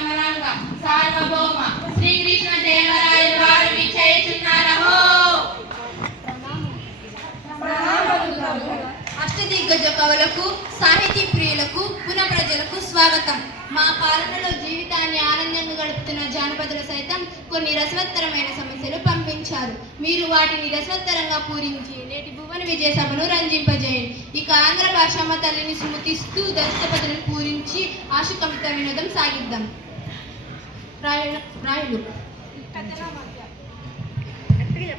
సమరంగ సార్వభౌమ శ్రీకృష్ణ దేవరాయలు వారు విచ్చేయుచున్నారహో. అష్టదిగ్గజ కవులకు, సాహితీ ప్రియులకు, పున ప్రజలకు స్వాగతం. మా పాలనలో జీవితాన్ని ఆనందంగా గడుపుతున్న జానపదులు సైతం కొన్ని రసవత్తరమైన సమస్యలు పంపించారు. మీరు వాటిని రసవత్తరంగా పూరించి నేటి భువన విజయ సభను రంజింపజేయండి. ఇక ఆంధ్ర భాషమ్మ తల్లిని స్మృతిస్తూ దస్తపదులను పూరించి ఆశుకమిత వినోదం సాగిద్దాం. రాయులు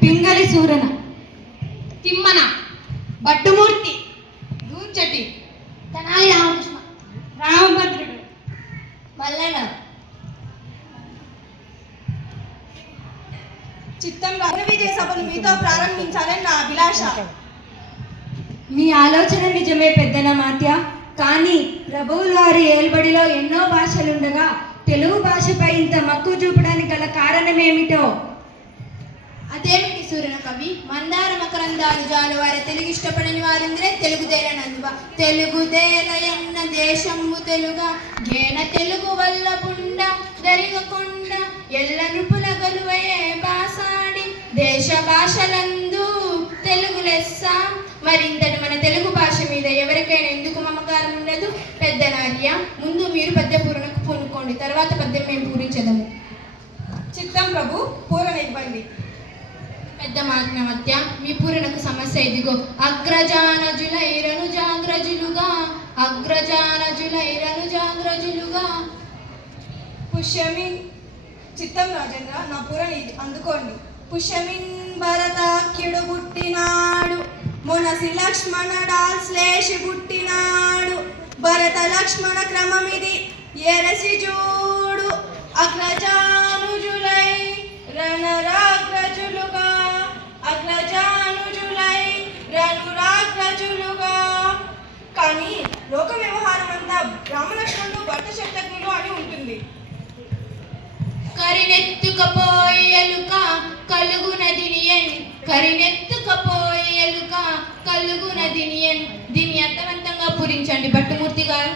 పింగళి సూరన, తిమ్మన, భట్టుమూర్తి, దూర్చటి, తెనాలి రామకృష్ణ, రామభద్రుడు, మల్లెన, చిత్తంగా విజయ సభను మీతో ప్రారంభించాలని నా అభిలాష. మీ ఆలోచన నిజమే పెద్దనమాత్య. కానీ ప్రభువుల వారి ఏల్బడిలో ఎన్నో భాషలుండగా తెలుగు భాషపై ఇంత మక్కువ చూపడానికి గల కారణమేమిటో? అదేమిటి సూర్యన కవి? మందార మకరందాలు జాలు వారి తెలుగు ఇష్టపడని వారందరే తెలుగుదేలనందువ. తెలుగుదేలయన్న దేశము తెలుగా గేన తెలుగు వల్ల పుండ దరిగకొండ ఎల్లను పులగలువయే బాసాడి దేశ భాషలందు తెలుగు లెస్స. మరింతటి మన తెలుగు భాష మీద ఎవరికైనా ఎందుకు మమకారం ఉండదు? పెద్ద నార్య, ముందు మీరు పద్య పూరణకు పూనుకోండి, తర్వాత పద్యం మేము పూరించదము. చిత్తం ప్రభు, పూరణ ఇవ్వండి. పెద్ద మాజ్ఞమత్య, మీ పూరణకు సమస్య ఇదిగో. అగ్రజానజులైరను జాగ్రజులుగా, అగ్రజానజులైరను జాగ్రజులుగా. పుష్యమిన్ చిత్తం రాజేంద్ర, నా పూరణ అందుకోండి. పుష్యమిన్ భరతాఖ్యుడు పుట్టినాడు, మునసి లక్ష్మణుడాల్ శ్లేషి పుట్టినాడు. భరత లక్ష్మణ క్రమమిది ఎరసి చూడు. అగ్రజానుజులై రణరాగ్రజులుగా, అగ్రజానుజులై రణురాగ్రజులుగా. కానీ లోక వ్యవహారం అంతా రామలక్ష్మణుడు భర్త శత్రుఘ్నులు అని ఉంటుంది. కరినెత్తుకపోయేలుక కలుగునదినియన్, కరినెత్తుకపోయేలుక కలుగునదినియన్. దీన్ని అర్థవంతంగా పూరించండి భట్టుమూర్తి గారు.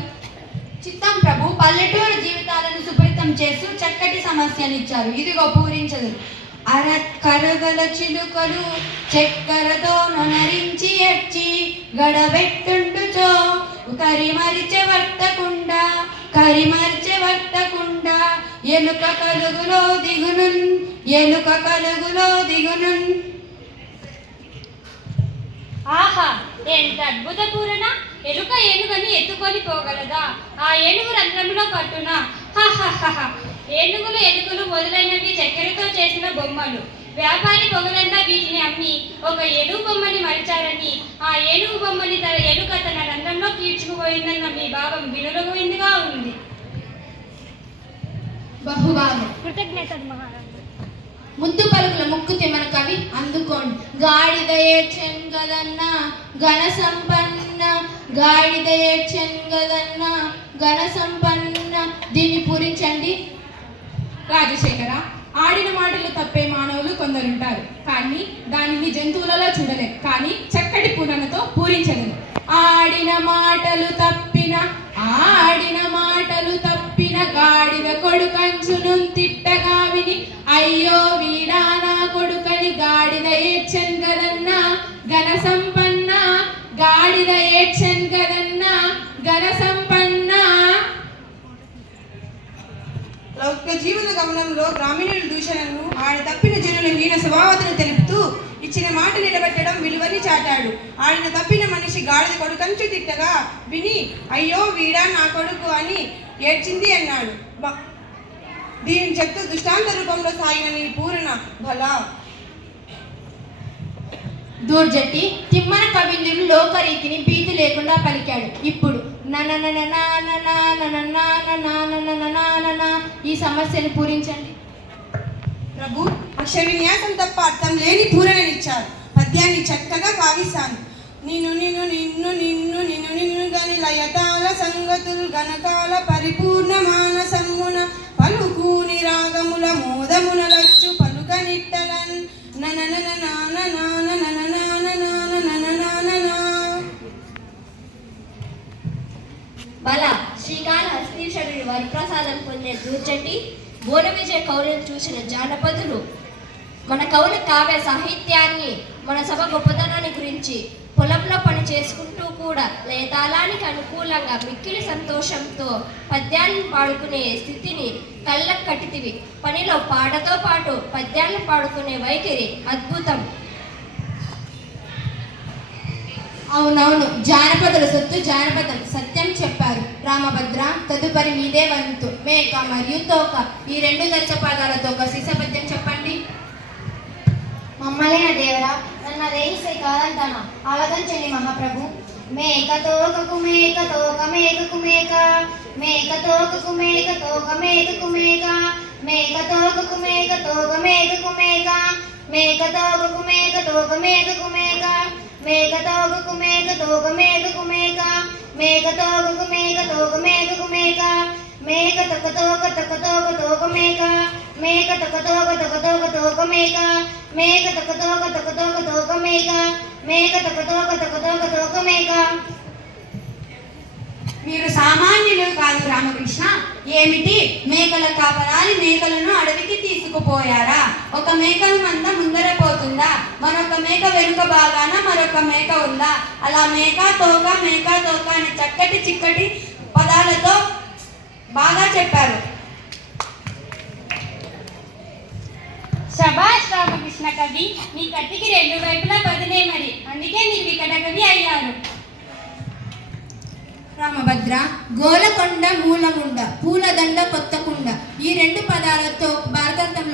చిత్తం ప్రభు, పల్లెటూరు జీవితాలను సుపరితం చేస్తూ చక్కటి సమస్యనిచ్చారు. ఇదిగో పూరించదు. కరగల చిలుకలు చక్కెరతో నొనరించి ఎచ్చి గడబెట్టుండుచో కరిమరిచె వర్తకుండా, కరిమరిచె వర్తకుండా ఎలుక కలుగులో దిగునున్, ఎలుక కలుగులో దిగునున్. ఆహా, ఎంత అద్భుత పూరణ! ఎలుక ఏనుగని ఎత్తుకొని పోగలదా? ఆ ఏనుగు రంధ్రంలో కట్టునా? ఏనుగులు ఎలుకలు మొదలైనవి చక్కెరతో చేసిన బొమ్మలు. వ్యాపారి పొగలంతా వీటిని అమ్మి ఒక ఏనుగు బొమ్మని మరిచారని, ఆ ఏనుగు బొమ్మని ఎలుక తన రంధ్రంలో కీర్చుకుపోయిందన్న మీ భావం వినురగోయిందిగా ఉంది. బహుభావం. కృతజ్ఞతలు మహారాజు. ముద్దు పలుకుల ముక్కు తిమ్మన కవి అందుకోండి. గాడిద ఏడ్చెన్ గదన్న ఘన సంపన్న, గాడిద ఏడ్చెన్ గదన్న ఘన సంపన్న. దీన్ని పూరించండి. రాజశేఖర, ఆడిన మాటలు తప్పే మానవులు కొందరుంటారు, కానీ దానిని జంతువులలో చూడలేం. కానీ చక్కటి పూరణతో పూరించలేము. ఆడిన మాటలు తప్పిన, ఆడిన మాటలు తప్పిన గాడిద కొడుకంచును తిట్టగా విని అయ్యో వీడా నా కొడుకని గాడిద ఏడ్చెన్ గదన్న ఘన సంపన్న, గాడిద ఏడ్చెన్ గదన్న ఘన సంపన్న. లౌకిక జీవన గమనంలో గ్రామీణుల దూషణను, ఆడ తప్పిన జనుల హీన స్వభావతను తెలుపుతూ ఇచ్చిన మాట నిలబెట్టడం విలువని చాటాడు. ఆడిన తప్పిన మనిషి గాడిద కొడుకంచు తిట్టగా విని అయ్యో వీడా నా కొడుకు అని ఏడ్చింది అన్నాడు. దీనిని చెప్తూ దృష్టాంత రూపంలో సాగిన నీ పూరణ భలా. దూర్జటి తిమ్మన కవిందుడు లోకరీతిని భీతి లేకుండా పలికాడు. ఇప్పుడు ఈ సమస్యను పూరించండి. ప్రభు, అక్షర విన్యాసం తప్ప అర్థం లేని పూరణనిచ్చారు. పద్యాన్ని చక్కగా కావిస్తాను. నిన్ను నిన్ను నిన్ను నిన్ను నిన్ను నిన్ను గని లయతాల సంగతులు గణకాల పరిపూర్ణ మానసమున పలుకూని రాగముల మోదమున లచ్చు పలుక నిట్టలన్ బల శ్రీకాళహస్తీశ్వరుడి వరప్రసాదం పొందే దూర్చండి బోన విజయ కవులను చూసిన జానపదులు మన కవుల కావ్య సాహిత్యాన్ని మన సభ గొప్పతనాన్ని గురించి పొలంలో పని చేసుకుంటూ కూడా లయతాళానికి అనుకూలంగా మిక్కిలి సంతోషంతో పద్యాలను పాడుకునే స్థితిని కళ్ళకు కట్టితివి. పనిలో పాటతో పాటు పద్యాలను పాడుకునే వైఖరి అద్భుతం. అవునవును, జానపదుల సొత్తు జానపదం. సత్యం చెప్పారు రామభద్ర. తదుపరి మీదే వంతు. మేక మరియు తోక ఈ రెండు దశ పదాలతో ఒక శిశ పద్యం చెప్పండి. మమ్మలైన దేవరా నన్న దేహిసే కాదంటానా ఆలకించండి మహాప్రభు. మేక తోకకు మేక తోక మేకకు మేక మేక తోకకు మేక తోక మేకకు మేక మేక తోకకు మేక తోక మేకకు మేక మేక తోకకు మేక తోక మేకకు మేక మేక తోకకు మేక తోక మేకకు మేక మేక తోకకు మేక తోక మేకకు మేక మేక తొక తోక తొక తోక తోక మేక మేక తొక తోక తొక తోక తోక మేక మేక తొక తోక తొక తోక తోక మేక మేక తొక తోక తొక తోక తోక మేక. మీరు సామాన్యులు కాదు రామకృష్ణ. ఏమిటి, మేకల కాపరాలి మేకలను అడవికి తీసుకుపోయారా? ఒక మేక మంద ముందర పోతుందా? మరొక మేక వెనుక భాగాన మరొక మేక ఉందా? అలా మేక తోక అని చక్కటి చిక్కటి పదాలతో బాగా చెప్పారు. శభాష్ రామకృష్ణ కవి, మీ కత్తికి రెండు వైపులా పదునే మరి, అందుకే మీరు వికట కవి అయ్యారు. రామభద్ర, గోలకొండ మూలముండ పూలదండ కొత్తకుండ ఈ రెండు పదాలతో భారతరత్నంలో